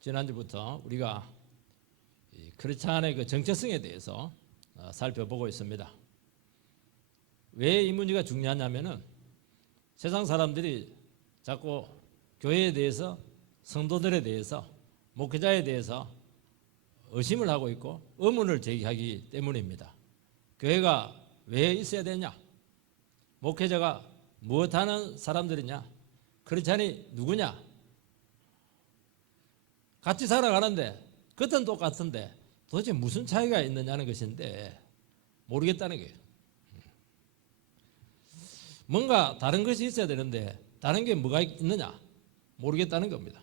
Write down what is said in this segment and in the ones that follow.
지난주부터 우리가 크리스찬의 그 정체성에 대해서 살펴보고 있습니다. 왜 이 문제가 중요하냐면은 세상 사람들이 자꾸 교회에 대해서, 성도들에 대해서, 목회자에 대해서 의심을 하고 있고 의문을 제기하기 때문입니다. 교회가 왜 있어야 되냐? 목회자가 무엇하는 사람들이냐? 크리스찬이 누구냐? 같이 살아가는데 겉은 똑같은데 도대체 무슨 차이가 있느냐는 것인데 모르겠다는 거예요. 뭔가 다른 것이 있어야 되는데 다른 게 뭐가 있느냐 모르겠다는 겁니다.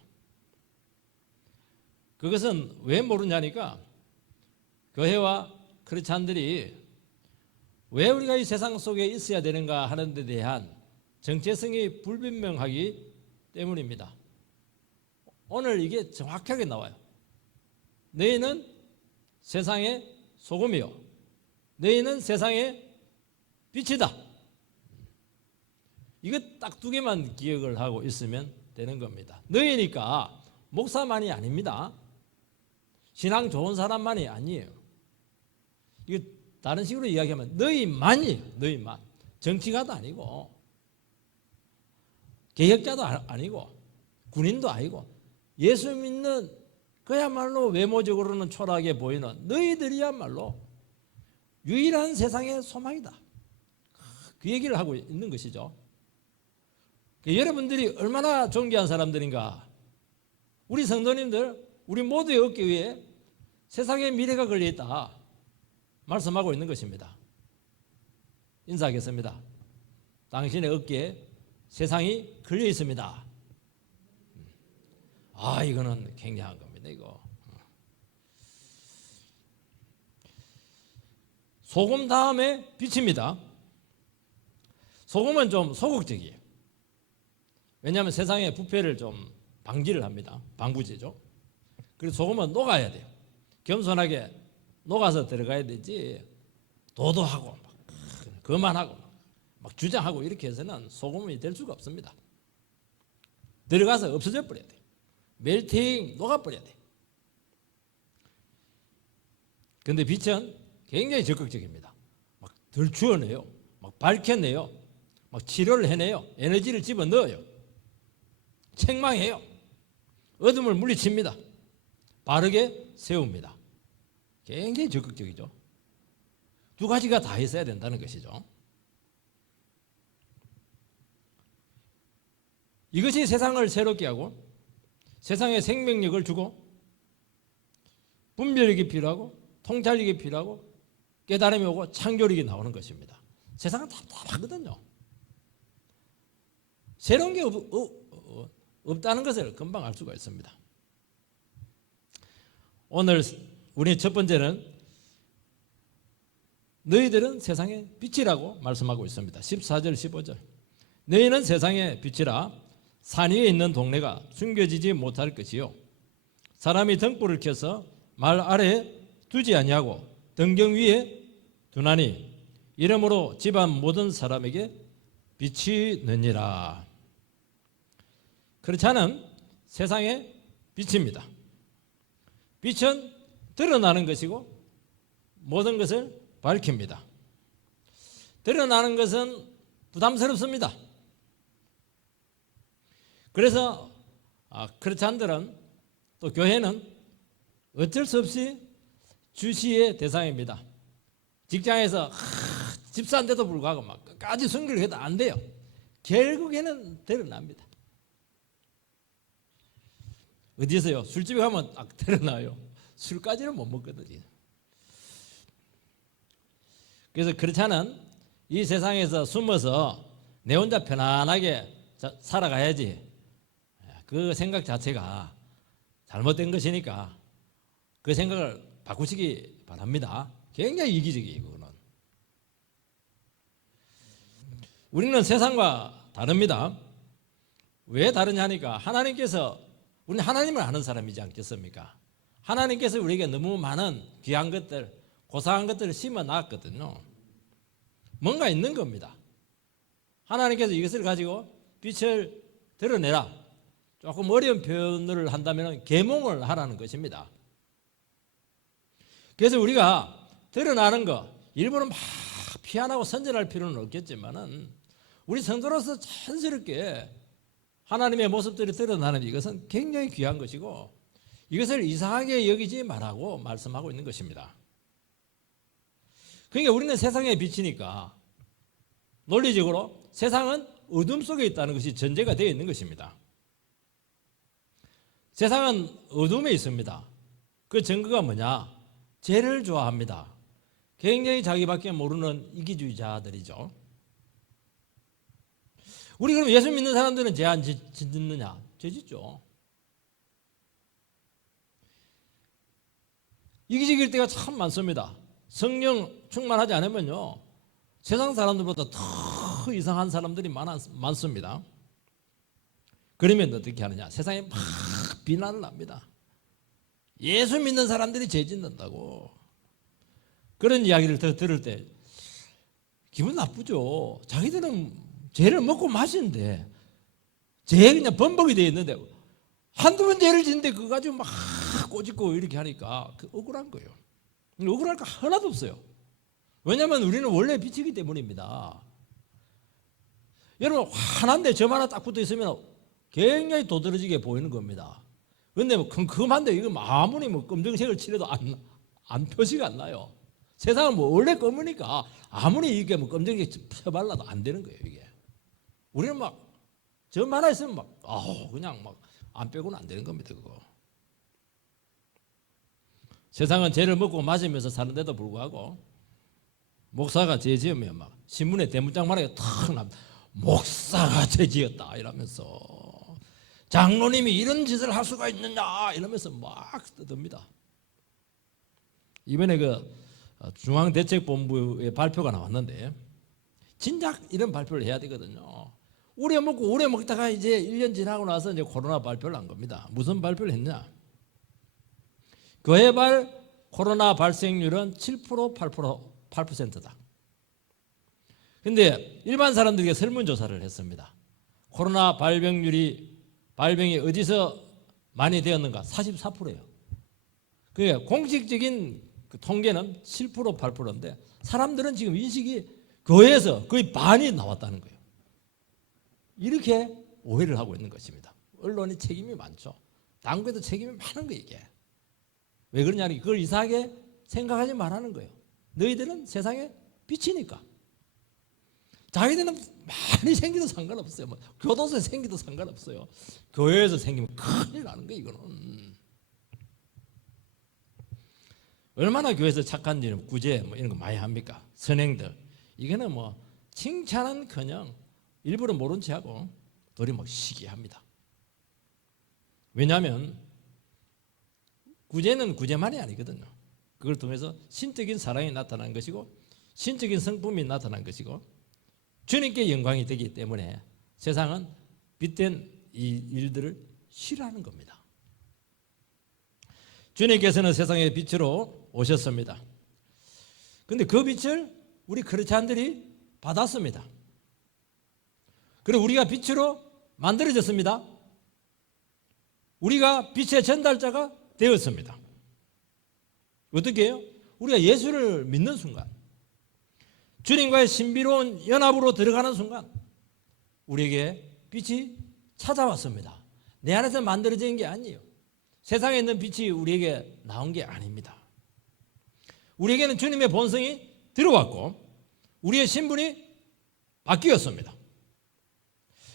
그것은 왜 모르냐니까 교회와 크리스찬들이 왜 우리가 이 세상 속에 있어야 되는가 하는 데 대한 정체성이 불분명하기 때문입니다. 오늘 이게 정확하게 나와요. 너희는 세상의 소금이요 너희는 세상의 빛이다. 이거 딱 두 개만 기억을 하고 있으면 되는 겁니다. 너희니까 목사만이 아닙니다. 신앙 좋은 사람만이 아니에요. 이거 다른 식으로 이야기하면 너희만이에요. 너희만. 정치가도 아니고 개혁자도 아니고 군인도 아니고 예수 믿는 그야말로 외모적으로는 초라하게 보이는 너희들이야말로 유일한 세상의 소망이다. 그 얘기를 하고 있는 것이죠. 여러분들이 얼마나 존귀한 사람들인가. 우리 성도님들, 우리 모두의 어깨 위에 세상의 미래가 걸려있다 말씀하고 있는 것입니다. 인사하겠습니다. 당신의 어깨에 세상이 걸려 있습니다. 이거는 굉장한 겁니다. 이거 소금 다음에 빛입니다. 소금은 좀 소극적이에요. 왜냐하면 세상의 부패를 좀 방지를 합니다. 방부제죠. 그래서 소금은 녹아야 돼요. 겸손하게 녹아서 들어가야 되지 도도하고 막 거만하고 막 주장하고 이렇게 해서는 소금이 될 수가 없습니다. 들어가서 없어져 버려야 돼요. 멜팅 녹아버려야 돼. 그런데 빛은 굉장히 적극적입니다. 막 들추어내요. 막 밝혀내요. 막 치료를 해내요. 에너지를 집어넣어요. 책망해요. 어둠을 물리칩니다. 바르게 세웁니다. 굉장히 적극적이죠. 두 가지가 다 있어야 된다는 것이죠. 이것이 세상을 새롭게 하고 세상에 생명력을 주고 분별력이 필요하고 통찰력이 필요하고 깨달음이 오고 창조력이 나오는 것입니다. 세상은 답답하거든요. 새로운 게 없다는 것을 금방 알 수가 있습니다. 오늘 우리 첫 번째는 너희들은 세상의 빛이라고 말씀하고 있습니다. 14절 15절 너희는 세상의 빛이라 산 위에 있는 동네가 숨겨지지 못할 것이요 사람이 등불을 켜서 말 아래에 두지 아니하고 등경 위에 두나니 이러므로 집안 모든 사람에게 빛이 느니라. 크리스찬은 세상의 빛입니다. 빛은 드러나는 것이고 모든 것을 밝힙니다. 드러나는 것은 부담스럽습니다. 그래서 크리스찬들은 또 교회는 어쩔 수 없이 주시의 대상입니다. 직장에서 집사인데도 불구하고 막 끝까지 순교를 해도 안 돼요. 결국에는 드러납니다. 어디서요? 술집에 가면 딱 드러나요. 술까지는 못 먹거든요. 그래서 크리스찬은 이 세상에서 숨어서 내 혼자 편안하게 살아가야지. 그 생각 자체가 잘못된 것이니까 그 생각을 바꾸시기 바랍니다. 굉장히 이기적이에요. 그거는. 우리는 세상과 다릅니다. 왜 다르냐니까 하나님께서 우리는 하나님을 아는 사람이지 않겠습니까? 하나님께서 우리에게 너무 많은 귀한 것들, 고상한 것들을 심어놨거든요. 뭔가 있는 겁니다. 하나님께서 이것을 가지고 빛을 드러내라. 조금 어려운 표현을 한다면 계몽을 하라는 것입니다. 그래서 우리가 드러나는 거 일부러 막 피하고 선전할 필요는 없겠지만은 우리 성도로서 자연스럽게 하나님의 모습들이 드러나는 이것은 굉장히 귀한 것이고 이것을 이상하게 여기지 말라고 말씀하고 있는 것입니다. 그러니까 우리는 세상에 비치니까 논리적으로 세상은 어둠 속에 있다는 것이 전제가 되어 있는 것입니다. 세상은 어둠에 있습니다. 그 증거가 뭐냐? 죄를 좋아합니다. 굉장히 자기밖에 모르는 이기주의자들이죠. 우리 그럼 예수 믿는 사람들은 죄 안 짓느냐? 죄 짓죠. 이기적일 때가 참 많습니다. 성령 충만하지 않으면요 세상 사람들보다 더 이상한 사람들이 많습니다. 그러면 어떻게 하느냐? 세상에 막 비난을 합니다. 예수 믿는 사람들이 죄 짓는다고. 그런 이야기를 들을 때 기분 나쁘죠. 자기들은 죄를 먹고 마시는데 죄에 그냥 범벅이 되어 있는데 한두 번 죄를 짓는데 그거 가지고 막 꼬집고 이렇게 하니까 억울한 거예요. 억울할 거 하나도 없어요. 왜냐하면 우리는 원래 빛이기 때문입니다. 여러분 환한데 점 하나 딱 붙어 있으면 굉장히 도드라지게 보이는 겁니다. 그런데 뭐 컴컴한데 이거 아무리 뭐 검정색을 칠해도 안 표시가 안 나요. 세상은 뭐 원래 검으니까 아무리 이게 뭐 검정색 펴발라도 안 되는 거예요 이게. 우리는 막 점 하나 있으면 막 그냥 막 안 빼고는 안 되는 겁니다 그거. 세상은 죄를 먹고 마시면서 사는데도 불구하고 목사가 죄 지으면 막 신문에 대문짝만하게 탁 납니다. 목사가 죄 지었다 이러면서 장로님이 이런 짓을 할 수가 있느냐 이러면서 막 떠듭니다. 이번에 그 중앙대책본부의 발표가 나왔는데 진작 이런 발표를 해야 되거든요. 오래 먹다가 이제 1년 지나고 나서 이제 코로나 발표를 한 겁니다. 무슨 발표를 했냐? 그해 말 코로나 발생률은 7% 8%다. 근데 일반 사람들에게 설문조사를 했습니다. 코로나 발병이 어디서 많이 되었는가? 44%예요. 그게 공식적인 그 통계는 7% 8%인데 사람들은 지금 인식이 그에서 거의 반이 나왔다는 거예요. 이렇게 오해를 하고 있는 것입니다. 언론이 책임이 많죠. 당국에도 책임이 많은 거예요 이게. 왜 그러냐면 그걸 이상하게 생각하지 말라는 거예요. 너희들은 세상에 빛이니까. 자기들은 많이 생기도 상관없어요. 뭐 교도소에 생기도 상관없어요. 교회에서 생기면 큰일 나는 거예요 이거는. 얼마나 교회에서 착한지는 구제 뭐 이런 거 많이 합니까? 선행들. 이거는 뭐 칭찬은커녕 일부러 모른 체하고 둘이 뭐 시기합니다. 왜냐하면 구제는 구제만이 아니거든요. 그걸 통해서 신적인 사랑이 나타난 것이고 신적인 성품이 나타난 것이고 주님께 영광이 되기 때문에 세상은 빛된 이 일들을 싫어하는 겁니다. 주님께서는 세상의 빛으로 오셨습니다. 그런데 그 빛을 우리 크리스찬들이 받았습니다. 그리고 우리가 빛으로 만들어졌습니다. 우리가 빛의 전달자가 되었습니다. 어떻게 해요? 우리가 예수를 믿는 순간, 주님과의 신비로운 연합으로 들어가는 순간 우리에게 빛이 찾아왔습니다. 내 안에서 만들어진 게 아니에요. 세상에 있는 빛이 우리에게 나온 게 아닙니다. 우리에게는 주님의 본성이 들어왔고 우리의 신분이 바뀌었습니다.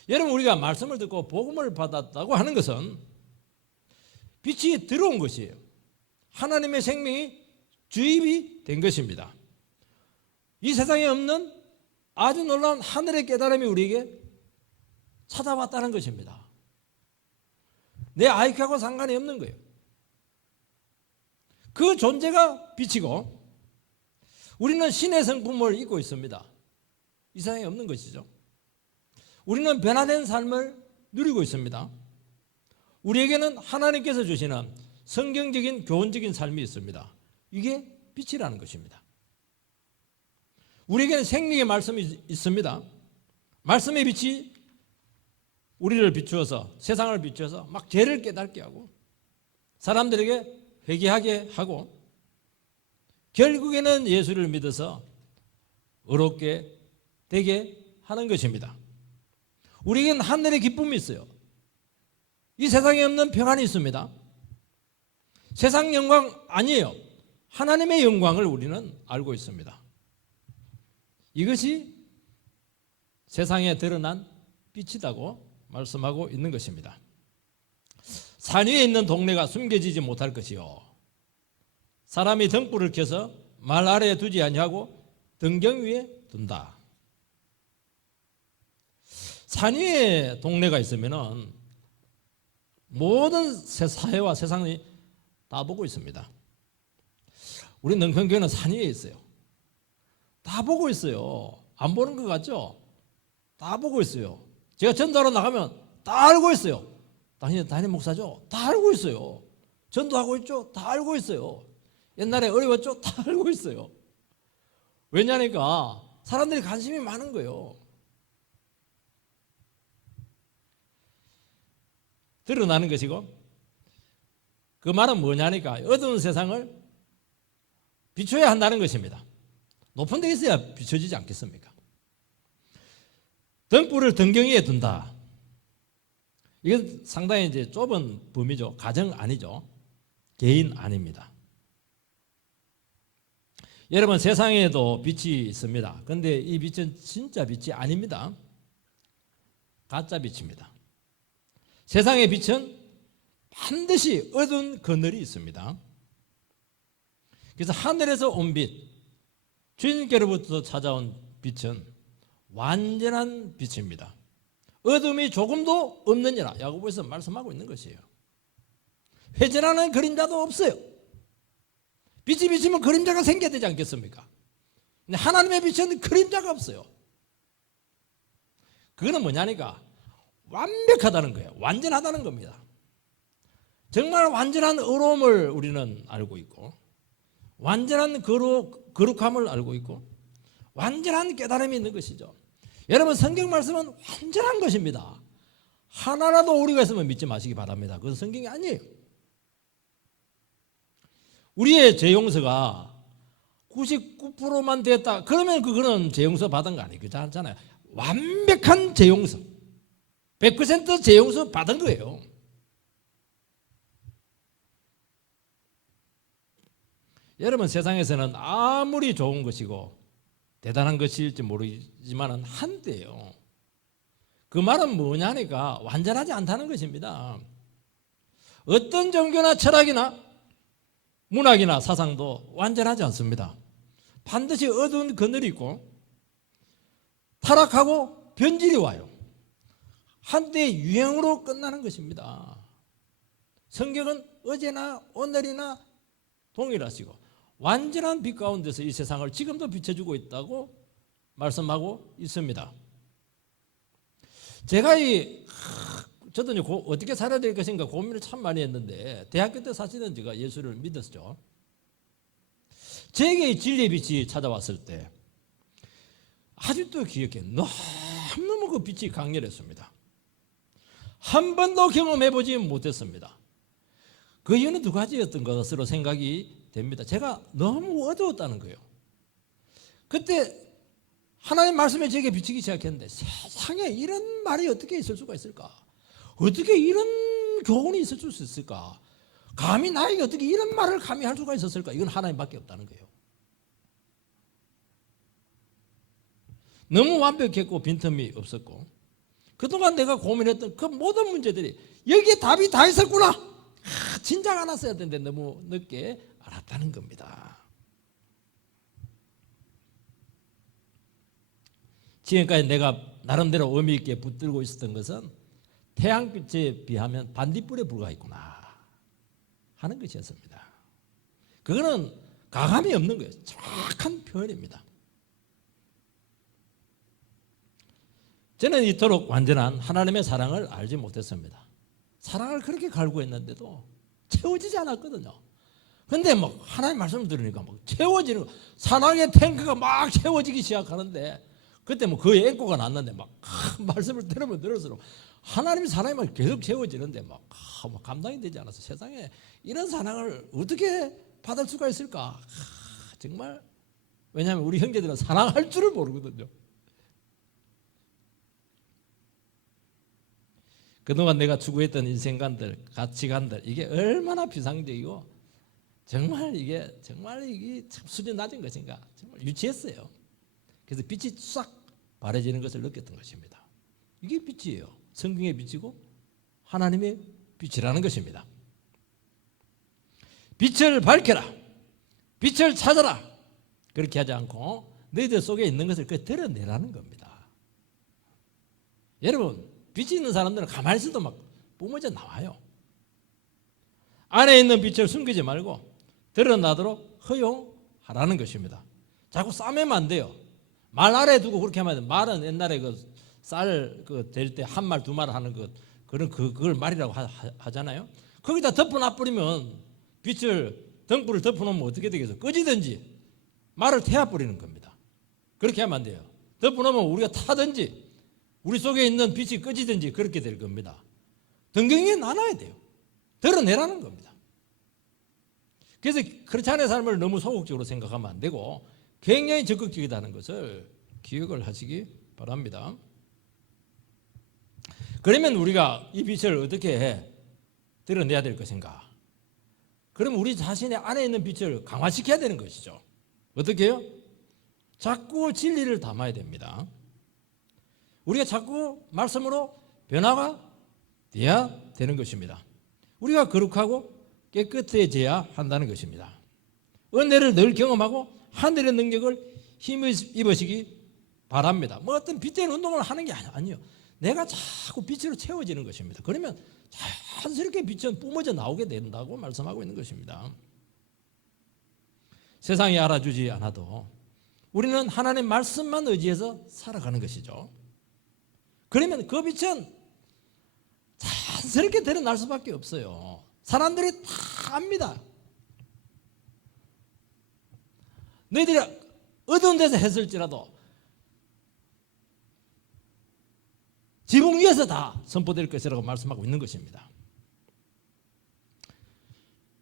여러분 우리가 말씀을 듣고 복음을 받았다고 하는 것은 빛이 들어온 것이에요. 하나님의 생명이 주입이 된 것입니다. 이 세상에 없는 아주 놀라운 하늘의 깨달음이 우리에게 찾아왔다는 것입니다. 내 IQ하고 상관이 없는 거예요. 그 존재가 빛이고 우리는 신의 성품을 입고 있습니다. 이 세상에 없는 것이죠. 우리는 변화된 삶을 누리고 있습니다. 우리에게는 하나님께서 주시는 성경적인 교훈적인 삶이 있습니다. 이게 빛이라는 것입니다. 우리에게는 생명의 말씀이 있습니다. 말씀의 빛이 우리를 비추어서 세상을 비추어서 막 죄를 깨닫게 하고 사람들에게 회개하게 하고 결국에는 예수를 믿어서 의롭게 되게 하는 것입니다. 우리에겐 하늘의 기쁨이 있어요. 이 세상에 없는 평안이 있습니다. 세상 영광 아니에요. 하나님의 영광을 우리는 알고 있습니다. 이것이 세상에 드러난 빛이라고 말씀하고 있는 것입니다. 산 위에 있는 동네가 숨겨지지 못할 것이요 사람이 등불을 켜서 말 아래에 두지 아니하고 등경 위에 둔다. 산 위에 동네가 있으면은 모든 사회와 세상이 다 보고 있습니다. 우리 능평교회는 산 위에 있어요. 다 보고 있어요. 안 보는 것 같죠? 다 보고 있어요. 제가 전도하러 나가면 다 알고 있어요. 당신 담임 목사죠? 다 알고 있어요. 전도하고 있죠? 다 알고 있어요. 옛날에 어려웠죠? 다 알고 있어요. 왜냐니까 사람들이 관심이 많은 거예요. 드러나는 것이고 그 말은 뭐냐니까 어두운 세상을 비춰야 한다는 것입니다. 높은 데 있어야 비춰지지 않겠습니까? 등불을 등경 위에 둔다. 이건 상당히 이제 좁은 범위죠. 가정 아니죠. 개인 아닙니다. 여러분 세상에도 빛이 있습니다. 그런데 이 빛은 진짜 빛이 아닙니다. 가짜 빛입니다. 세상의 빛은 반드시 어두운 그늘이 있습니다. 그래서 하늘에서 온 빛, 주님께로부터 찾아온 빛은 완전한 빛입니다. 어둠이 조금도 없느니라 야고보에서 말씀하고 있는 것이에요. 회전하는 그림자도 없어요. 빛이 비치면 그림자가 생겨야 되지 않겠습니까? 근데 하나님의 빛은 그림자가 없어요. 그거는 뭐냐니까 완벽하다는 거예요. 완전하다는 겁니다. 정말 완전한 의로움을 우리는 알고 있고 완전한 거룩함을 알고 있고 완전한 깨달음이 있는 것이죠. 여러분 성경 말씀은 완전한 것입니다. 하나라도 오류가 있으면 믿지 마시기 바랍니다. 그건 성경이 아니에요. 우리의 죄 용서가 99%만 됐다. 그러면 그거는 죄 용서 받은 거 아니에요. 그렇잖아요. 완벽한 죄 용서 100% 죄 용서 받은 거예요. 여러분 세상에서는 아무리 좋은 것이고 대단한 것일지 모르지만 한때요. 그 말은 뭐냐니까 완전하지 않다는 것입니다. 어떤 종교나 철학이나 문학이나 사상도 완전하지 않습니다. 반드시 어두운 그늘이 있고 타락하고 변질이 와요. 한때의 유행으로 끝나는 것입니다. 성경은 어제나 오늘이나 동일하시고 완전한 빛 가운데서 이 세상을 지금도 비춰주고 있다고 말씀하고 있습니다. 제가 저도 어떻게 살아야 될 것인가 고민을 참 많이 했는데 대학교 때 사실은 제가 예수를 믿었죠. 제게 진리의 빛이 찾아왔을 때 아직도 기억해. 너무너무 그 빛이 강렬했습니다. 한 번도 경험해보지 못했습니다. 그 이유는 두 가지였던 것으로 생각이 됩니다. 제가 너무 어두웠다는 거예요. 그때 하나님 말씀에 제게 비치기 시작했는데 세상에 이런 말이 어떻게 있을 수가 있을까? 어떻게 이런 교훈이 있을 수 있을까? 감히 나에게 어떻게 이런 말을 감히 할 수가 있었을까? 이건 하나님밖에 없다는 거예요. 너무 완벽했고 빈틈이 없었고 그동안 내가 고민했던 그 모든 문제들이 여기에 답이 다 있었구나. 진작 알았어야 되는데 너무 늦게 알았다는 겁니다. 지금까지 내가 나름대로 의미 있게 붙들고 있었던 것은 태양빛에 비하면 반딧불에 불과했구나 하는 것이었습니다. 그거는 가감이 없는 거예요. 정확한 표현입니다. 저는 이토록 완전한 하나님의 사랑을 알지 못했습니다. 사랑을 그렇게 갈구했는데도 채워지지 않았거든요. 근데 막 하나님 말씀을 들으니까 막 채워지는 거, 사랑의 탱크가 막 채워지기 시작하는데 그때 뭐 거의 앵꼬가 났는데 막 말씀을 들으면 들을수록 하나님이 사람을 계속 채워지는데 막 감당이 되지 않아서 세상에 이런 사랑을 어떻게 받을 수가 있을까? 정말 왜냐하면 우리 형제들은 사랑할 줄을 모르거든요. 그동안 내가 추구했던 인생관들, 가치관들 이게 얼마나 비상적이고 정말 이게 참 수준 낮은 것인가 정말 유치했어요. 그래서 빛이 싹 바래지는 것을 느꼈던 것입니다. 이게 빛이에요. 성경의 빛이고 하나님의 빛이라는 것입니다. 빛을 밝혀라. 빛을 찾아라. 그렇게 하지 않고 너희들 속에 있는 것을 드러내라는 겁니다. 여러분 빛이 있는 사람들은 가만히 있어도 막 뿜어져 나와요. 안에 있는 빛을 숨기지 말고 드러나도록 허용하라는 것입니다. 자꾸 싸매면 안 돼요. 말 아래 두고 그렇게 하면 안 돼요. 말은 옛날에 쌀 될 때 한 말 두 말 하는 그걸 말이라고 하잖아요. 거기다 덮어놔버리면 빛을 등불을 덮어놓으면 어떻게 되겠어요? 꺼지든지 말을 태워버리는 겁니다. 그렇게 하면 안 돼요. 덮어놓으면 우리가 타든지 우리 속에 있는 빛이 꺼지든지 그렇게 될 겁니다. 등경에 나눠야 돼요. 드러내라는 겁니다. 그래서 크리스찬의 삶을 너무 소극적으로 생각하면 안 되고 굉장히 적극적이다는 것을 기억을 하시기 바랍니다. 그러면 우리가 이 빛을 어떻게 드러내야 될 것인가? 그럼 우리 자신의 안에 있는 빛을 강화시켜야 되는 것이죠. 어떻게 해요? 자꾸 진리를 담아야 됩니다. 우리가 자꾸 말씀으로 변화가 돼야 되는 것입니다. 우리가 거룩하고 깨끗해져야 한다는 것입니다. 은혜를 늘 경험하고 하늘의 능력을 힘입으시기 바랍니다. 뭐 어떤 빛된 운동을 하는 게 아니에요. 내가 자꾸 빛으로 채워지는 것입니다. 그러면 자연스럽게 빛은 뿜어져 나오게 된다고 말씀하고 있는 것입니다. 세상이 알아주지 않아도 우리는 하나님의 말씀만 의지해서 살아가는 것이죠. 그러면 그 빛은 자연스럽게 드러날 수밖에 없어요. 사람들이 다 압니다. 너희들이 어두운 데서 했을지라도 지붕 위에서 다 선포될 것이라고 말씀하고 있는 것입니다.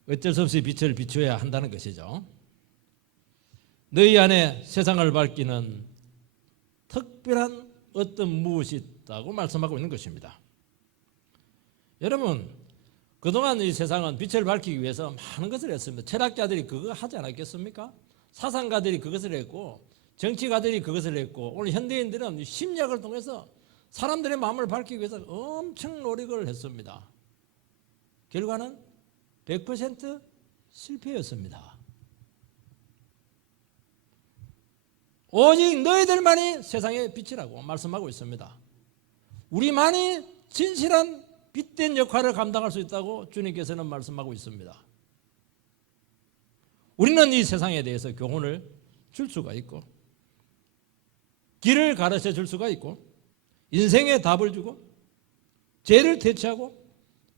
어쩔 수 없이 빛을 비추어야 한다는 것이죠. 너희 안에 세상을 밝히는 특별한 어떤 무엇이 있다고 말씀하고 있는 것입니다. 여러분 그동안 이 세상은 빛을 밝히기 위해서 많은 것을 했습니다. 철학자들이 그거 하지 않았겠습니까? 사상가들이 그것을 했고 정치가들이 그것을 했고 오늘 현대인들은 심리학을 통해서 사람들의 마음을 밝히기 위해서 엄청 노력을 했습니다. 결과는 100% 실패였습니다. 오직 너희들만이 세상의 빛이라고 말씀하고 있습니다. 우리만이 진실한 빛된 역할을 감당할 수 있다고 주님께서는 말씀하고 있습니다. 우리는 이 세상에 대해서 교훈을 줄 수가 있고 길을 가르쳐 줄 수가 있고 인생의 답을 주고 죄를 퇴치하고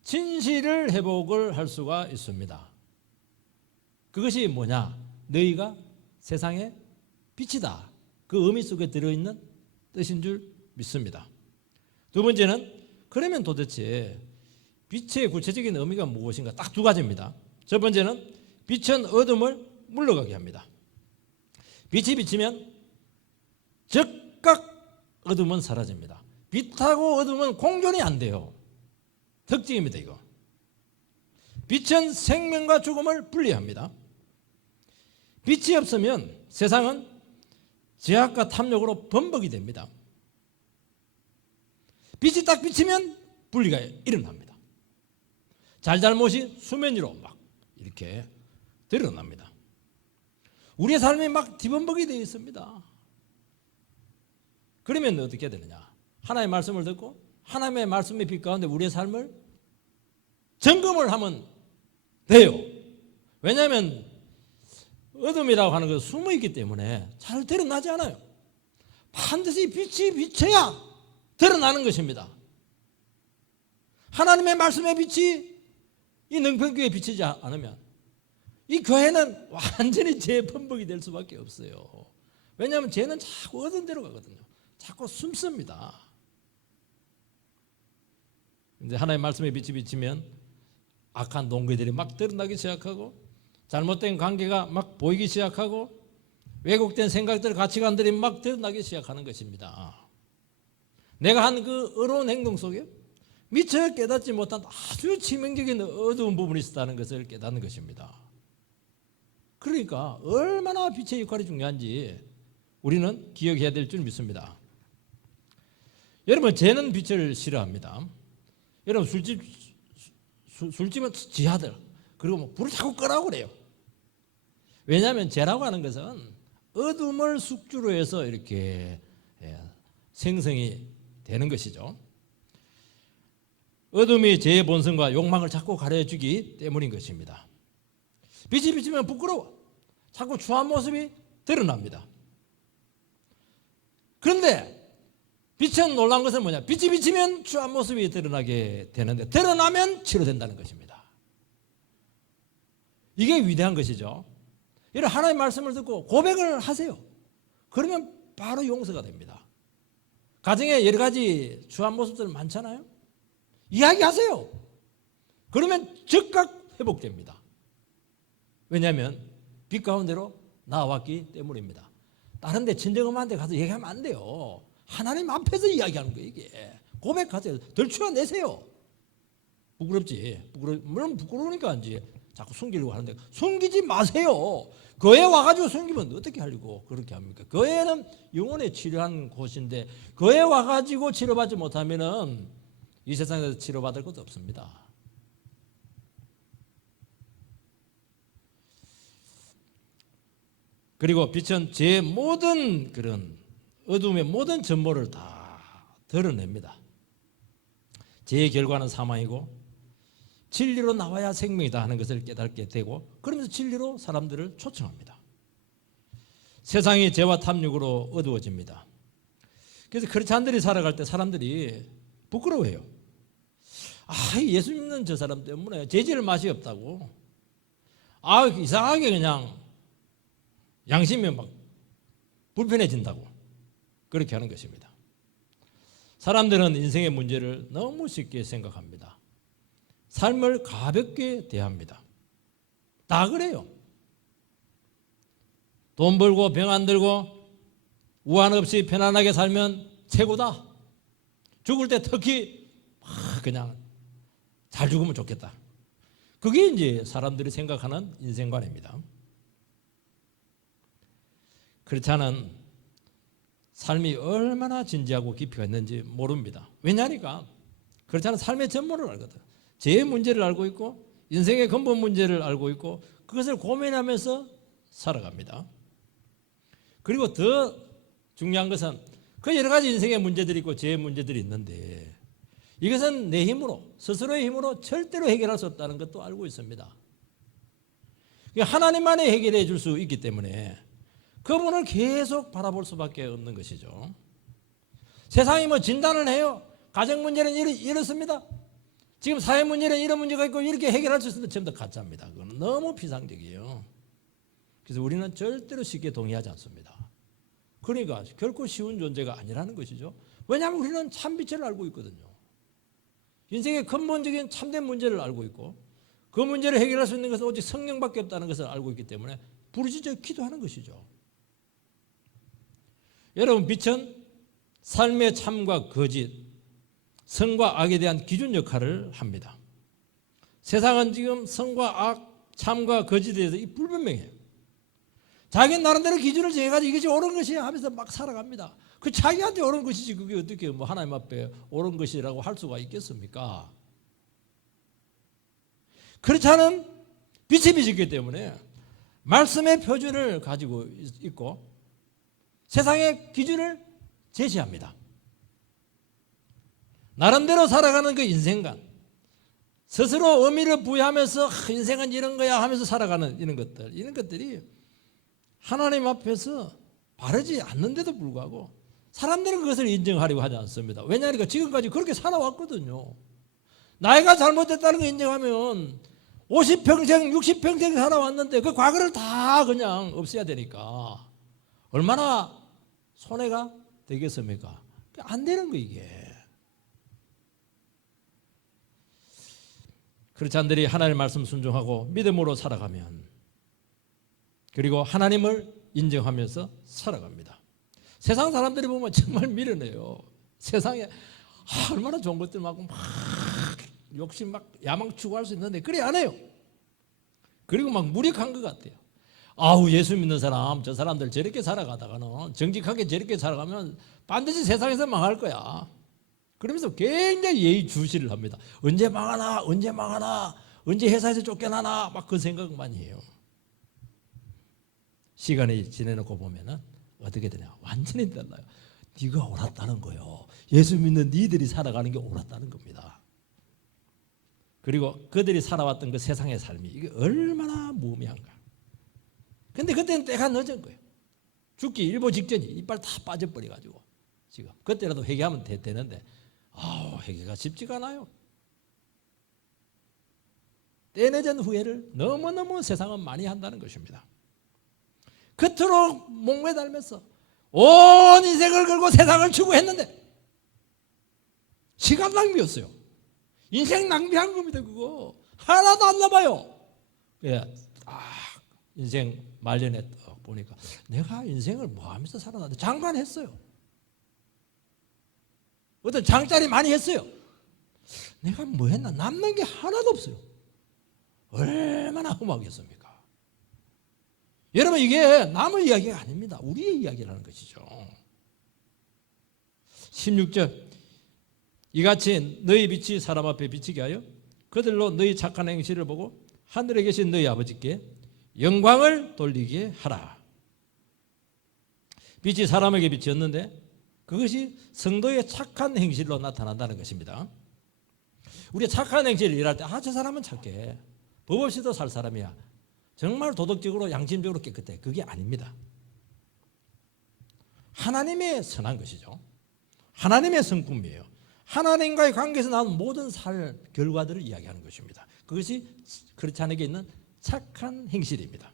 진실을 회복을 할 수가 있습니다. 그것이 뭐냐? 너희가 세상의 빛이다. 그 의미 속에 들어있는 뜻인 줄 믿습니다. 두 번째는 그러면 도대체 빛의 구체적인 의미가 무엇인가? 딱 두 가지입니다. 첫 번째는 빛은 어둠을 물러가게 합니다. 빛이 비치면 즉각 어둠은 사라집니다. 빛하고 어둠은 공존이 안 돼요. 특징입니다. 이거. 빛은 생명과 죽음을 분리합니다. 빛이 없으면 세상은 죄악과 탐욕으로 범벅이 됩니다. 빛이 딱 비치면 분리가 일어납니다. 잘잘못이 수면 위로 막 이렇게 드러납니다. 우리의 삶이 막 뒤범벅이 되어 있습니다. 그러면 어떻게 되느냐? 하나님의 말씀을 듣고 하나님의 말씀의 빛 가운데 우리의 삶을 점검을 하면 돼요. 왜냐하면 어둠이라고 하는 것은 숨어있기 때문에 잘 드러나지 않아요. 반드시 빛이 비쳐야 드러나는 것입니다. 하나님의 말씀의 빛이 이 능평교에 비치지 않으면 이 교회는 완전히 죄 범벅이 될 수밖에 없어요. 왜냐하면 죄는 자꾸 어두운 데로 가거든요. 자꾸 숨습니다. 이제 하나님의 말씀에 빛이 비치면 악한 동기들이 막 드러나기 시작하고 잘못된 관계가 막 보이기 시작하고 왜곡된 생각들, 가치관들이 막 드러나기 시작하는 것입니다. 내가 한 그 어려운 행동 속에 미처 깨닫지 못한 아주 치명적인 어두운 부분이 있었다는 것을 깨닫는 것입니다. 그러니까 얼마나 빛의 역할이 중요한지 우리는 기억해야 될 줄 믿습니다. 여러분, 죄는 빛을 싫어합니다. 여러분, 술집은 지하들 그리고 뭐 불을 자꾸 끄라고 그래요. 왜냐하면 죄라고 하는 것은 어둠을 숙주로 해서 이렇게 생성이 되는 것이죠. 어둠이 죄의 본성과 욕망을 자꾸 가려주기 때문인 것입니다. 빛이 비치면 부끄러워. 자꾸 추한 모습이 드러납니다. 그런데 빛은 놀라운 것은 뭐냐? 빛이 비치면 추한 모습이 드러나게 되는데 드러나면 치료된다는 것입니다. 이게 위대한 것이죠. 이런 하나님의 말씀을 듣고 고백을 하세요. 그러면 바로 용서가 됩니다. 가정에 여러 가지 추한 모습들 많잖아요. 이야기하세요. 그러면 즉각 회복됩니다. 왜냐하면 빛 가운데로 나왔기 때문입니다. 다른 데 친정엄마한테 가서 얘기하면 안 돼요. 하나님 앞에서 이야기하는 거예요. 이게 고백하세요. 들추어내세요. 부끄럽지. 물론 부끄러우니까 이제 자꾸 숨기려고 하는데 숨기지 마세요. 교회 와가지고 숨기면 어떻게 하려고 그렇게 합니까? 교회는 영혼의 치료한 곳인데 교회 와가지고 치료받지 못하면은 이 세상에서 치료받을 것도 없습니다. 그리고 빛은 제 모든 그런 어둠의 모든 전모를 다 드러냅니다. 죄의 결과는 사망이고 진리로 나와야 생명이다 하는 것을 깨닫게 되고 그러면서 진리로 사람들을 초청합니다. 세상이 죄와 탐욕으로 어두워집니다. 그래서 크리스찬들이 살아갈 때 사람들이 부끄러워해요. 예수 믿는 저 사람 때문에 죄질 맛이 없다고. 이상하게 그냥 양심이 막 불편해진다고 그렇게 하는 것입니다. 사람들은 인생의 문제를 너무 쉽게 생각합니다. 삶을 가볍게 대합니다. 다 그래요. 돈 벌고 병 안 들고 우한 없이 편안하게 살면 최고다. 죽을 때 특히 그냥 잘 죽으면 좋겠다. 그게 이제 사람들이 생각하는 인생관입니다. 크리스찬은 삶이 얼마나 진지하고 깊이가 있는지 모릅니다. 왜냐니까 크리스찬은 삶의 전모를 알거든. 죄의 문제를 알고 있고 인생의 근본 문제를 알고 있고 그것을 고민하면서 살아갑니다. 그리고 더 중요한 것은 그 여러 가지 인생의 문제들이 있고 죄의 문제들이 있는데 이것은 내 힘으로 스스로의 힘으로 절대로 해결할 수 없다는 것도 알고 있습니다. 하나님만이 해결해 줄 수 있기 때문에 그분을 계속 바라볼 수밖에 없는 것이죠. 세상이 뭐 진단을 해요. 가정 문제는 이렇습니다. 지금 사회 문제는 이런 문제가 있고 이렇게 해결할 수 있는데 전부 다 가짜입니다. 그건 너무 비상적이에요. 그래서 우리는 절대로 쉽게 동의하지 않습니다. 그러니까 결코 쉬운 존재가 아니라는 것이죠. 왜냐하면 우리는 참빛을 알고 있거든요. 인생의 근본적인 참된 문제를 알고 있고 그 문제를 해결할 수 있는 것은 오직 성령밖에 없다는 것을 알고 있기 때문에 부르짖어 기도하는 것이죠. 여러분, 빛은 삶의 참과 거짓, 성과 악에 대한 기준 역할을 합니다. 세상은 지금 성과 악, 참과 거짓에 대해서 불분명해요. 자기 나름대로 기준을 정해가지고 이것이 옳은 것이야 하면서 막 살아갑니다. 그 자기한테 옳은 것이지 그게 어떻게 뭐 하나님 앞에 옳은 것이라고 할 수가 있겠습니까? 크리스찬은 빛이 비치기 때문에 말씀의 표준을 가지고 있고 세상의 기준을 제시합니다. 나름대로 살아가는 그 인생관, 스스로 의미를 부여하면서 인생은 이런 거야 하면서 살아가는 이런 것들이 하나님 앞에서 바르지 않는데도 불구하고 사람들은 그것을 인정하려고 하지 않습니다. 왜냐하니까 지금까지 그렇게 살아왔거든요. 나이가 잘못됐다는 거 인정하면 50평생, 60평생 살아왔는데 그 과거를 다 그냥 없애야 되니까 얼마나 손해가 되겠습니까? 안 되는 거 이게. 크리스찬들이 하나님의 말씀 순종하고 믿음으로 살아가면, 그리고 하나님을 인정하면서 살아갑니다. 세상 사람들이 보면 정말 미련해요. 세상에 얼마나 좋은 것들 막 욕심 막 야망 추구할 수 있는데 그래 안 해요. 그리고 막 무력한 것 같아요. 아우, 예수 믿는 사람, 저 사람들 저렇게 살아가다가는, 정직하게 저렇게 살아가면 반드시 세상에서 망할 거야. 그러면서 굉장히 예의주시를 합니다. 언제 망하나, 언제 망하나, 언제 회사에서 쫓겨나나, 막 그 생각 많이 해요. 시간이 지내놓고 보면은 어떻게 되냐? 완전히 달라요. 네가 옳았다는 거요. 예수 믿는 니들이 살아가는 게 옳았다는 겁니다. 그리고 그들이 살아왔던 그 세상의 삶이 이게 얼마나 무의미한가. 근데 그때는 때가 늦은 거예요. 죽기 일보 직전이 이빨 다 빠져버려가지고 지금 그때라도 회개하면 되는데 회개가 쉽지가 않아요. 때 늦은 후회를 너무너무 세상은 많이 한다는 것입니다. 그토록 목매달면서 온 인생을 걸고 세상을 추구했는데 시간 낭비였어요. 인생 낭비한 겁니다. 그거 하나도 안 남아요. 예, 인생 말년에 보니까 내가 인생을 뭐 하면서 살아났는데 장관했어요. 어떤 장짜리 많이 했어요. 내가 뭐 했나? 남는 게 하나도 없어요. 얼마나 험하겠습니까? 여러분, 이게 남의 이야기가 아닙니다. 우리의 이야기라는 것이죠. 16절, 이같이 너희 빛이 사람 앞에 비치게 하여 그들로 너희 착한 행실을 보고 하늘에 계신 너희 아버지께 영광을 돌리게 하라. 빛이 사람에게 비치었는데 그것이 성도의 착한 행실로 나타난다는 것입니다. 우리가 착한 행실을 일할 때 저 사람은 착해, 법 없이도 살 사람이야, 정말 도덕적으로 양심적으로 깨끗해, 그게 아닙니다. 하나님의 선한 것이죠. 하나님의 성품이에요. 하나님과의 관계에서 나오는 모든 살 결과들을 이야기하는 것입니다. 그것이 그렇지 않게 있는 착한 행실입니다.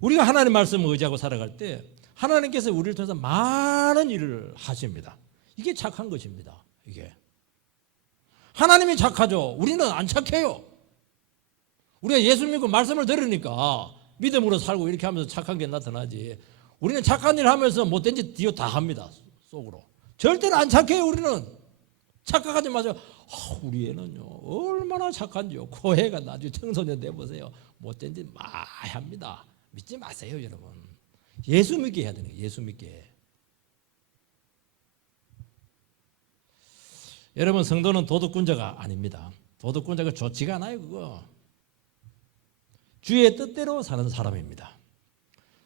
우리가 하나님 말씀을 의지하고 살아갈 때 하나님께서 우리를 통해서 많은 일을 하십니다. 이게 착한 것입니다. 이게 하나님이 착하죠. 우리는 안 착해요. 우리가 예수 믿고 말씀을 들으니까 믿음으로 살고 이렇게 하면서 착한 게 나타나지, 우리는 착한 일 하면서 못된 짓 뒤로 다 합니다. 속으로 절대로 안 착해요. 우리는 착각하지 마세요. 우리 애는요 얼마나 착한지요. 고해가 나중에 청소년 돼보세요. 못된 짓 많이 합니다. 믿지 마세요. 여러분, 예수 믿게 해야 되는 거예요. 예수 믿게. 여러분, 성도는 도덕군자가 아닙니다. 도덕군자가 좋지가 않아요. 그거 주의 뜻대로 사는 사람입니다.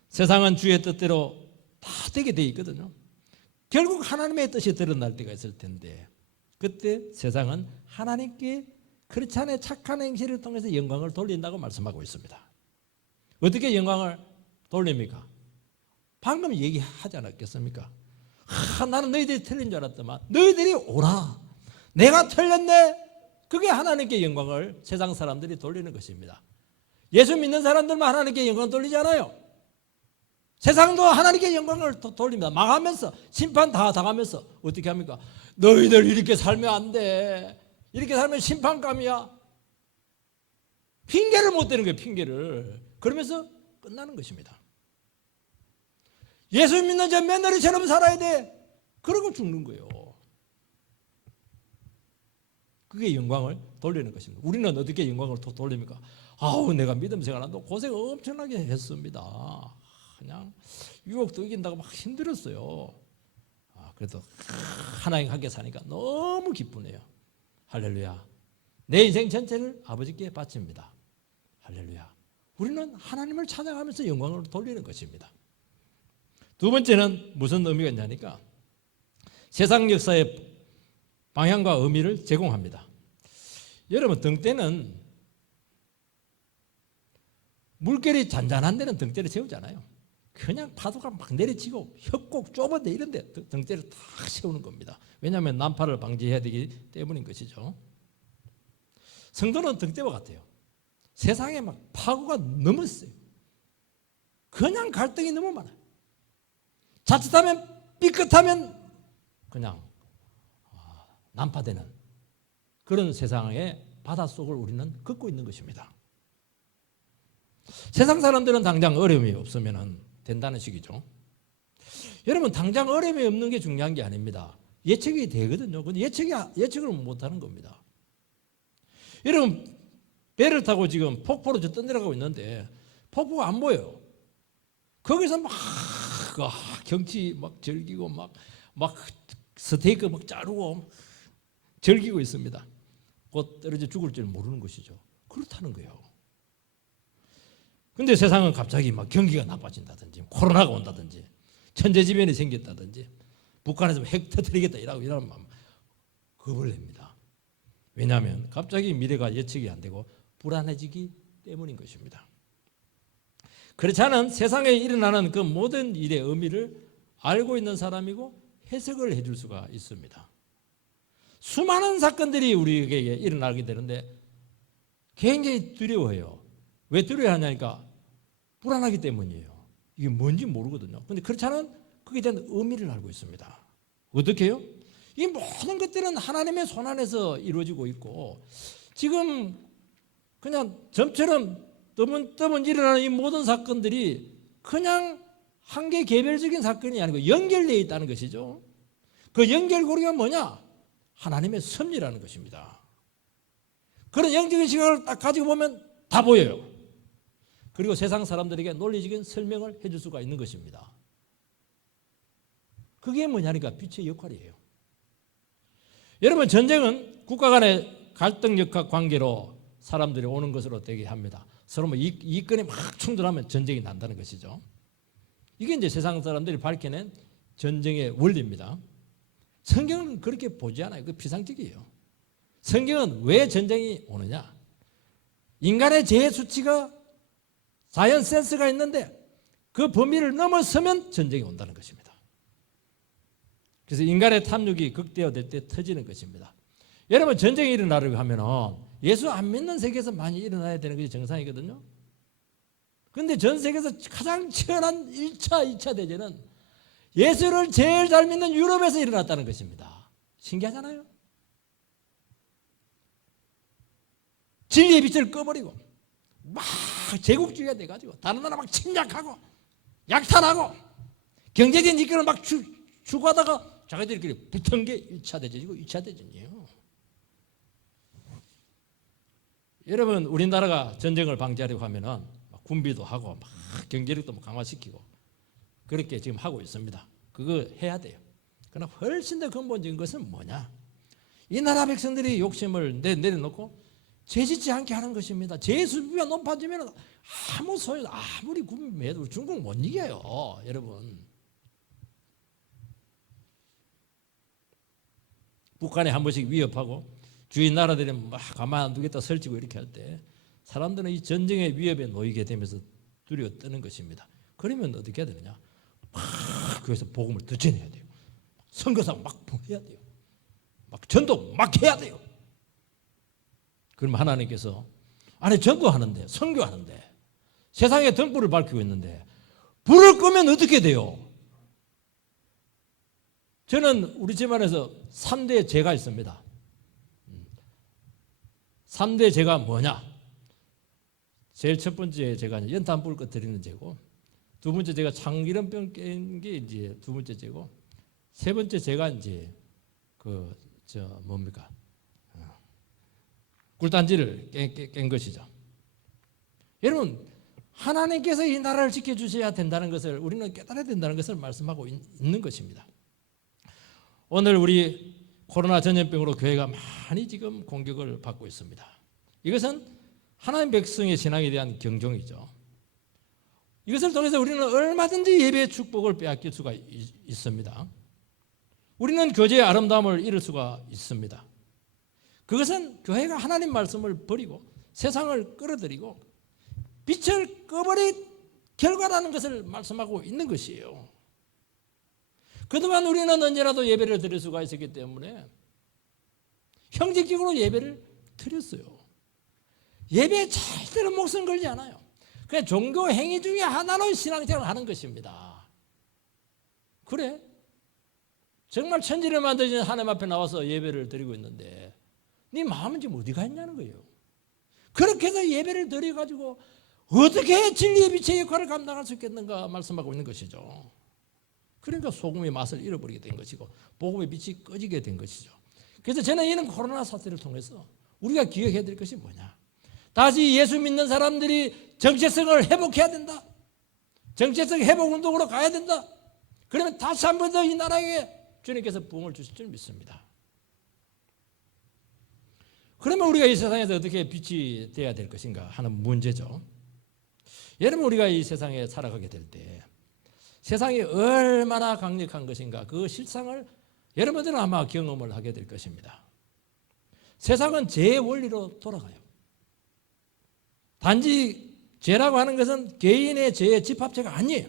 세상은 주의 뜻대로 다 되게 돼 있거든요. 결국 하나님의 뜻이 드러날 때가 있을 텐데 그때 세상은 하나님께 그렇지 않은 착한 행실을 통해서 영광을 돌린다고 말씀하고 있습니다. 어떻게 영광을 돌립니까? 방금 얘기하지 않았겠습니까? 나는 너희들이 틀린 줄 알았더만 너희들이 오라. 내가 틀렸네. 그게 하나님께 영광을 세상 사람들이 돌리는 것입니다. 예수 믿는 사람들만 하나님께 영광을 돌리잖아요. 세상도 하나님께 영광을 돌립니다. 망하면서 심판 다 당하면서 어떻게 합니까? 너희들 이렇게 살면 안 돼. 이렇게 살면 심판감이야. 핑계를 못 대는 거예요. 핑계를. 그러면서 끝나는 것입니다. 예수 믿는 자 며느리처럼 살아야 돼. 그러고 죽는 거예요. 그게 영광을 돌리는 것입니다. 우리는 어떻게 영광을 돌립니까? 내가 믿음 생활한다고 고생 엄청나게 했습니다. 그냥 유혹도 이긴다고 막 힘들었어요. 그래도 하나님 함께 사니까 너무 기쁘네요. 할렐루야. 내 인생 전체를 아버지께 바칩니다. 할렐루야. 우리는 하나님을 찾아가면서 영광을 돌리는 것입니다. 두 번째는 무슨 의미가 있냐니까 세상 역사의 방향과 의미를 제공합니다. 여러분, 등대는 물결이 잔잔한 데는 등대를 세우잖아요. 그냥 파도가 막 내리치고 협곡 좁은 데 이런 데 등대를 딱 세우는 겁니다. 왜냐하면 난파를 방지해야 되기 때문인 것이죠. 성도는 등대와 같아요. 세상에 막 파고가 너무 세요. 그냥 갈등이 너무 많아요. 자칫하면 삐끗하면 그냥 난파되는 그런 세상의 바닷속을 우리는 걷고 있는 것입니다. 세상 사람들은 당장 어려움이 없으면 된다는 식이죠. 여러분, 당장 어려움이 없는 게 중요한 게 아닙니다. 예측이 되거든요. 근데 예측을 못하는 겁니다. 여러분, 배를 타고 지금 폭포로 떠내려가고 있는데 폭포가 안 보여요. 거기서 막 경치 막 즐기고 막 스테이크 막 자르고 즐기고 있습니다. 곧 떨어져 죽을 줄 모르는 것이죠. 그렇다는 거예요. 근데 세상은 갑자기 막 경기가 나빠진다든지 코로나가 온다든지 천재지변이 생겼다든지 북한에서 핵 터뜨리겠다 이러면 겁을 냅니다. 왜냐하면 갑자기 미래가 예측이 안 되고 불안해지기 때문인 것입니다. 그렇지 않은 세상에 일어나는 그 모든 일의 의미를 알고 있는 사람이고 해석을 해줄 수가 있습니다. 수많은 사건들이 우리에게 일어나게 되는데 굉장히 두려워해요. 왜 두려워하냐니까 불안하기 때문이에요. 이게 뭔지 모르거든요. 그런데 그렇지 않은 그에 대한 의미를 알고 있습니다. 어떻게 해요? 이 모든 것들은 하나님의 손안에서 이루어지고 있고 지금 그냥 점처럼 뜨문뜨문 일어나는 이 모든 사건들이 그냥 한 개 개별적인 사건이 아니고 연결되어 있다는 것이죠. 그 연결고리가 뭐냐? 하나님의 섭리라는 것입니다. 그런 영적인 시각을 딱 가지고 보면 다 보여요. 그리고 세상 사람들에게 논리적인 설명을 해줄 수가 있는 것입니다. 그게 뭐냐니까 빛의 역할이에요. 여러분, 전쟁은 국가 간의 갈등역학 관계로 사람들이 오는 것으로 되게 합니다. 서로 이권이 막 충돌하면 전쟁이 난다는 것이죠. 이게 이제 세상 사람들이 밝혀낸 전쟁의 원리입니다. 성경은 그렇게 보지 않아요. 그 비상적이에요. 성경은 왜 전쟁이 오느냐? 인간의 재해 수치가 자연 센스가 있는데 그 범위를 넘어서면 전쟁이 온다는 것입니다. 그래서 인간의 탐욕이 극대화될 때 터지는 것입니다. 여러분, 전쟁이 일어나려고 하면 예수 안 믿는 세계에서 많이 일어나야 되는 것이 정상이거든요. 그런데 전 세계에서 가장 치열한 1차, 2차 대전은 예수를 제일 잘 믿는 유럽에서 일어났다는 것입니다. 신기하잖아요. 진리의 빛을 꺼버리고 막 제국주의가 돼가지고 다른 나라 막 침략하고 약탈하고 경제적인 이권을 막 추구하다가 자기들끼리 붙은 게 1차 대전이고 2차 대전이에요. 여러분, 우리나라가 전쟁을 방지하려고 하면은 군비도 하고 막 경제력도 강화시키고 그렇게 지금 하고 있습니다. 그거 해야 돼요. 그러나 훨씬 더 근본적인 것은 뭐냐? 이 나라 백성들이 욕심을 내려놓고 죄짓지 않게 하는 것입니다. 제 수비가 높아지면 아무 소용, 아무리 군비해도 중국 못 이겨요, 여러분. 북한에 한 번씩 위협하고 주위 나라들이 막 가만 안 두겠다 설치고 이렇게 할 때 사람들은 이 전쟁의 위협에 놓이게 되면서 두려워 떠는 것입니다. 그러면 어떻게 해야 되느냐? 막 그래서 복음을 더 전해야 돼요. 선교사고 막 해야 돼요. 막 전도 막 해야 돼요. 그러면 하나님께서 아니 전도하는데 선교하는데 세상에 등불을 밝히고 있는데 불을 끄면 어떻게 돼요? 저는 우리 집안에서 3대 죄가 있습니다. 3대 죄가 뭐냐? 제일 첫 번째 죄가 연탄불 꺼뜨리는 죄고, 두 번째 죄가 참기름병 깬 게 이제 두 번째 죄고, 세 번째 죄가 이제 뭡니까? 굴단지를 깬 것이죠. 여러분, 하나님께서 이 나라를 지켜주셔야 된다는 것을 우리는 깨달아야 된다는 것을 말씀하고 있는 것입니다. 오늘 우리 코로나 전염병으로 교회가 많이 지금 공격을 받고 있습니다. 이것은 하나님 백성의 신앙에 대한 경종이죠. 이것을 통해서 우리는 얼마든지 예배의 축복을 빼앗길 수가 있습니다. 우리는 교제의 아름다움을 잃을 수가 있습니다. 그것은 교회가 하나님 말씀을 버리고 세상을 끌어들이고 빛을 꺼버린 결과라는 것을 말씀하고 있는 것이에요. 그동안 우리는 언제라도 예배를 드릴 수가 있었기 때문에 형식적으로 예배를 드렸어요. 예배에 절대로 목숨 걸지 않아요. 그냥 종교 행위 중에 하나로 신앙생활을 하는 것입니다. 그래? 정말 천지를 만드신 하나님 앞에 나와서 예배를 드리고 있는데 네 마음은 지금 어디 가 있냐는 거예요. 그렇게 해서 예배를 드려가지고 어떻게 진리의 빛의 역할을 감당할 수 있겠는가 말씀하고 있는 것이죠. 그러니까 소금의 맛을 잃어버리게 된 것이고 복음의 빛이 꺼지게 된 것이죠. 그래서 저는 이런 코로나 사태를 통해서 우리가 기억해야 될 것이 뭐냐. 다시 예수 믿는 사람들이 정체성을 회복해야 된다. 정체성 회복 운동으로 가야 된다. 그러면 다시 한 번 더 이 나라에 주님께서 부흥을 주실 줄 믿습니다. 그러면 우리가 이 세상에서 어떻게 빛이 되어야 될 것인가 하는 문제죠. 여러분, 우리가 이 세상에 살아가게 될 때 세상이 얼마나 강력한 것인가 그 실상을 여러분들은 아마 경험을 하게 될 것입니다. 세상은 죄의 원리로 돌아가요. 단지 죄라고 하는 것은 개인의 죄의 집합체가 아니에요.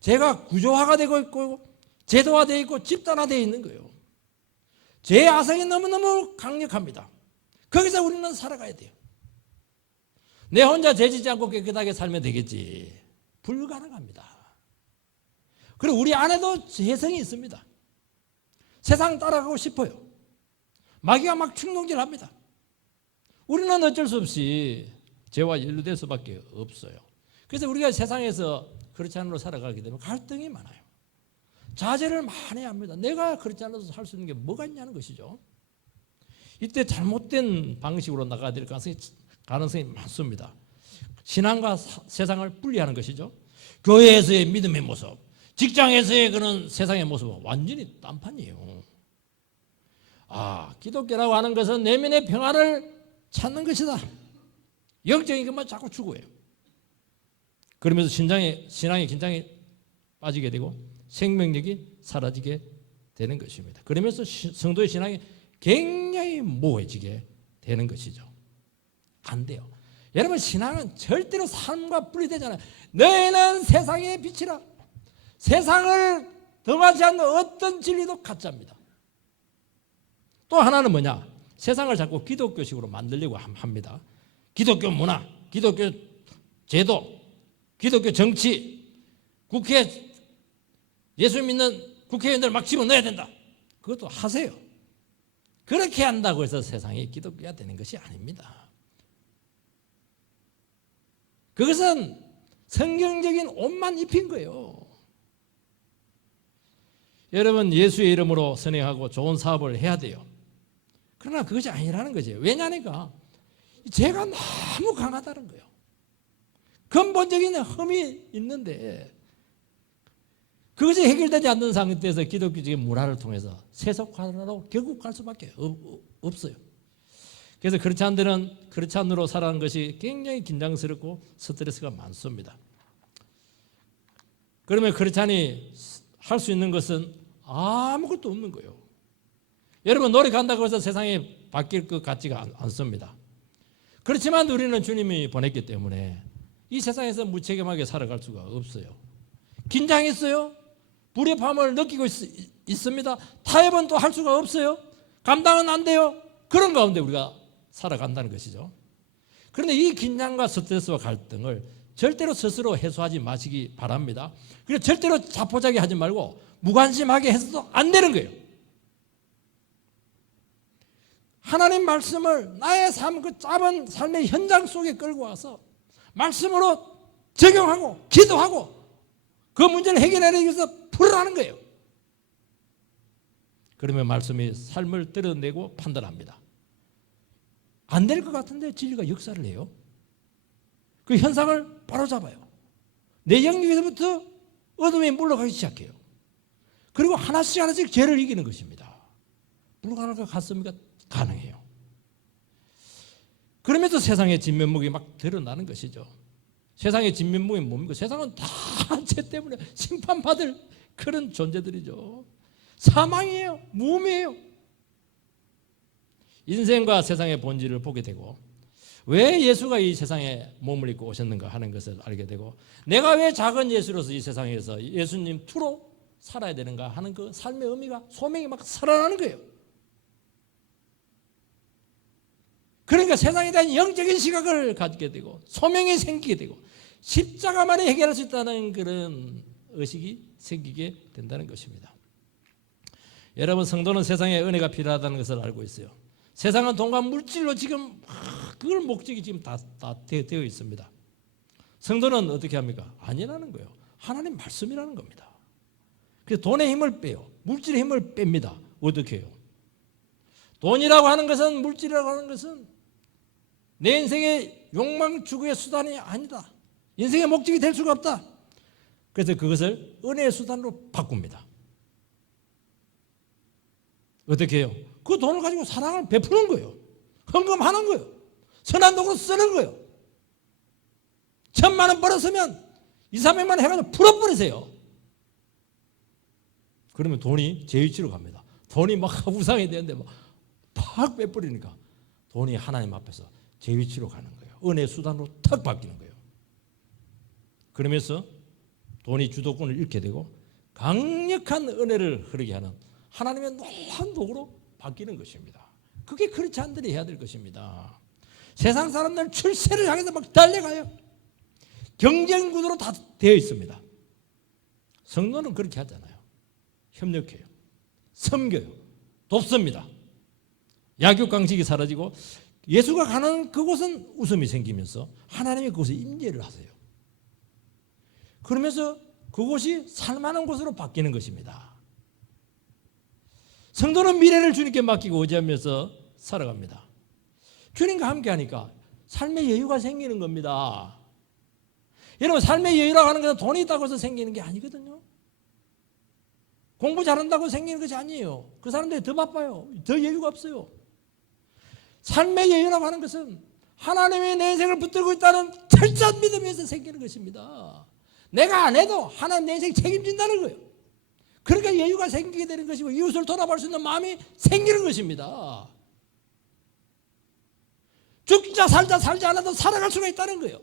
죄가 구조화가 되고 있고 제도화되어 있고 집단화되어 있는 거예요. 죄의 아성이 너무너무 강력합니다. 거기서 우리는 살아가야 돼요. 내 혼자 죄짓지 않고 깨끗하게 살면 되겠지. 불가능합니다. 그리고 우리 안에도 죄성이 있습니다. 세상 따라가고 싶어요. 마귀가 막 충동질합니다. 우리는 어쩔 수 없이 죄와 연루될 수밖에 없어요. 그래서 우리가 세상에서 크리스찬으로 살아가게 되면 갈등이 많아요. 자제를 많이 합니다. 내가 크리스찬으로서 살 수 있는 게 뭐가 있냐는 것이죠. 이때 잘못된 방식으로 나가야 될 가능성이 많습니다. 신앙과 세상을 분리하는 것이죠. 교회에서의 믿음의 모습, 직장에서의 그런 세상의 모습은 완전히 딴판이에요. 기독교라고 하는 것은 내면의 평안을 찾는 것이다. 영적인 것만 자꾸 추구해요. 그러면서 신앙의 긴장이 빠지게 되고 생명력이 사라지게 되는 것입니다. 그러면서 성도의 신앙이 굉장히 모호해지게 되는 것이죠. 안 돼요. 여러분, 신앙은 절대로 삶과 분리되잖아요. 너희는 세상의 빛이라. 세상을 등하지 않는 어떤 진리도 가짜입니다. 또 하나는 뭐냐? 세상을 자꾸 기독교식으로 만들려고 합니다. 기독교 문화, 기독교 제도, 기독교 정치, 국회 예수 믿는 국회의원들 막 집어넣어야 된다. 그것도 하세요. 그렇게 한다고 해서 세상이 기독교가 되는 것이 아닙니다. 그것은 성경적인 옷만 입힌 거예요. 여러분, 예수의 이름으로 선행하고 좋은 사업을 해야 돼요. 그러나 그것이 아니라는 거죠. 왜냐니까 죄가 너무 강하다는 거예요. 근본적인 흠이 있는데 그것이 해결되지 않는 상태에서 기독교적인 문화를 통해서 세속화로 결국 갈 수밖에 없어요. 그래서 크리스찬으로 살아가는 것이 굉장히 긴장스럽고 스트레스가 많습니다. 그러면 크리스찬이 할 수 있는 것은 아무것도 없는 거예요. 여러분, 노력한다고 해서 세상이 바뀔 것 같지가 않습니다. 그렇지만 우리는 주님이 보냈기 때문에 이 세상에서 무책임하게 살아갈 수가 없어요. 긴장했어요. 불협화음을 느끼고 있습니다. 타협은 또 할 수가 없어요. 감당은 안 돼요. 그런 가운데 우리가 살아간다는 것이죠. 그런데 이 긴장과 스트레스와 갈등을 절대로 스스로 해소하지 마시기 바랍니다. 그리고 절대로 자포자기 하지 말고 무관심하게 해서도 안 되는 거예요. 하나님 말씀을 나의 삶, 그 짧은 삶의 현장 속에 끌고 와서 말씀으로 적용하고 기도하고 그 문제를 해결하기 위해서 풀어라는 거예요. 그러면 말씀이 삶을 떨어내고 판단합니다. 안 될 것 같은데 진리가 역사를 해요. 그 현상을 바로잡아요. 내 영역에서부터 어둠이 물러가기 시작해요. 그리고 하나씩 죄를 이기는 것입니다. 불가능할 것 같습니까? 가능해요. 그러면서 세상의 진면목이 막 드러나는 것이죠. 세상의 진면목이 뭡니까? 세상은 다 죄 때문에 심판받을 그런 존재들이죠. 사망이에요. 무음이에요. 인생과 세상의 본질을 보게 되고 왜 예수가 이 세상에 몸을 입고 오셨는가 하는 것을 알게 되고 내가 왜 작은 예수로서 이 세상에서 예수님 투로 살아야 되는가 하는 그 삶의 의미가 소명이 막 살아나는 거예요. 그러니까 세상에 대한 영적인 시각을 갖게 되고 소명이 생기게 되고 십자가만이 해결할 수 있다는 그런 의식이 생기게 된다는 것입니다. 여러분, 성도는 세상에 은혜가 필요하다는 것을 알고 있어요. 세상은 돈과 물질로 지금 그걸 목적이 지금 다 되어 있습니다. 성도는 어떻게 합니까? 아니라는 거예요. 하나님 말씀이라는 겁니다. 그래서 돈의 힘을 빼요. 물질의 힘을 뺍니다. 어떻게 해요? 돈이라고 하는 것은, 물질이라고 하는 것은 내 인생의 욕망 추구의 수단이 아니다. 인생의 목적이 될 수가 없다. 그래서 그것을 은혜의 수단으로 바꿉니다. 어떻게 해요? 그 돈을 가지고 사랑을 베푸는 거예요. 헌금하는 거예요. 선한 도구로 쓰는 거예요. 1,000만 원 벌었으면 200~300만 원 해가지고 풀어버리세요. 그러면 돈이 제 위치로 갑니다. 돈이 막 우상이 되는데 팍 빼버리니까 돈이 하나님 앞에서 제 위치로 가는 거예요. 은혜의 수단으로 탁 바뀌는 거예요. 그러면서 돈이 주도권을 잃게 되고 강력한 은혜를 흐르게 하는 하나님의 놀라운 도구로 바뀌는 것입니다. 그게 크리스찬들이 해야 될 것입니다. 세상 사람들은 출세를 향해서 막 달려가요. 경쟁 구도로 다 되어 있습니다. 성도는 그렇게 하잖아요. 협력해요. 섬겨요. 돕습니다. 약육강식이 사라지고 예수가 가는 그곳은 웃음이 생기면서 하나님이 그곳에 임재를 하세요. 그러면서 그곳이 살만한 곳으로 바뀌는 것입니다. 성도는 미래를 주님께 맡기고 의지하면서 살아갑니다. 주님과 함께 하니까 삶의 여유가 생기는 겁니다. 여러분, 삶의 여유라고 하는 것은 돈이 있다고 해서 생기는 게 아니거든요. 공부 잘한다고 생기는 것이 아니에요. 그 사람들이 더 바빠요. 더 여유가 없어요. 삶의 여유라고 하는 것은 하나님이 내 인생을 붙들고 있다는 철저한 믿음에서 생기는 것입니다. 내가 안 해도 하나님 내 인생 책임진다는 거예요. 그러니까 여유가 생기게 되는 것이고 이웃을 돌아볼 수 있는 마음이 생기는 것입니다. 죽자 살자 살지 않아도 살아갈 수가 있다는 거예요.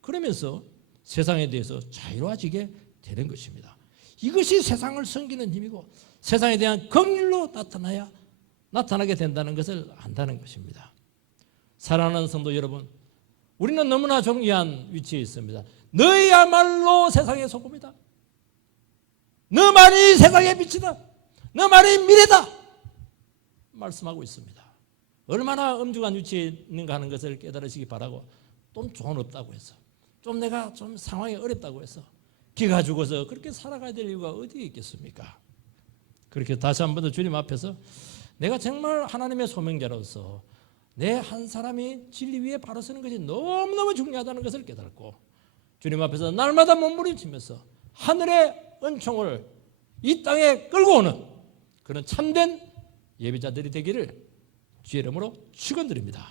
그러면서 세상에 대해서 자유로워지게 되는 것입니다. 이것이 세상을 섬기는 힘이고 세상에 대한 긍휼로 나타나게 된다는 것을 안다는 것입니다. 사랑하는 성도 여러분, 우리는 너무나 존귀한 위치에 있습니다. 너희야말로 세상의 소금이다. 너 말이 세상의 빛이다. 너 말이 미래다. 말씀하고 있습니다. 얼마나 엄중한 위치에 있는가 하는 것을 깨달으시기 바라고, 좀 돈 없다고 해서, 좀 내가 좀 상황이 어렵다고 해서 기가 죽어서 그렇게 살아가야 될 이유가 어디에 있겠습니까? 그렇게 다시 한 번 더 주님 앞에서 내가 정말 하나님의 소명자로서 내 한 사람이 진리 위에 바로 서는 것이 너무너무 중요하다는 것을 깨닫고 주님 앞에서 날마다 몸부림치면서 하늘의 은총을 이 땅에 끌고 오는 그런 참된 예비자들이 되기를 주의 이름으로 축원드립니다.